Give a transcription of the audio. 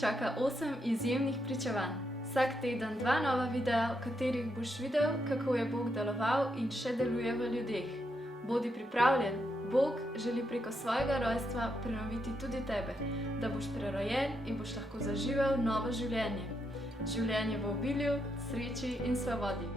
čaka 8 izjemnih pričevanj. Vsak teden 2 nova videa, v katerih boš videl, kako je Bog deloval in še deluje v ljudeh. Bodi pripravljen, Bog želi preko svojega rojstva prenoviti tudi tebe, da boš prerojen in boš lahko zaživel novo življenje. Življenje v obilju, sreči in svobodi.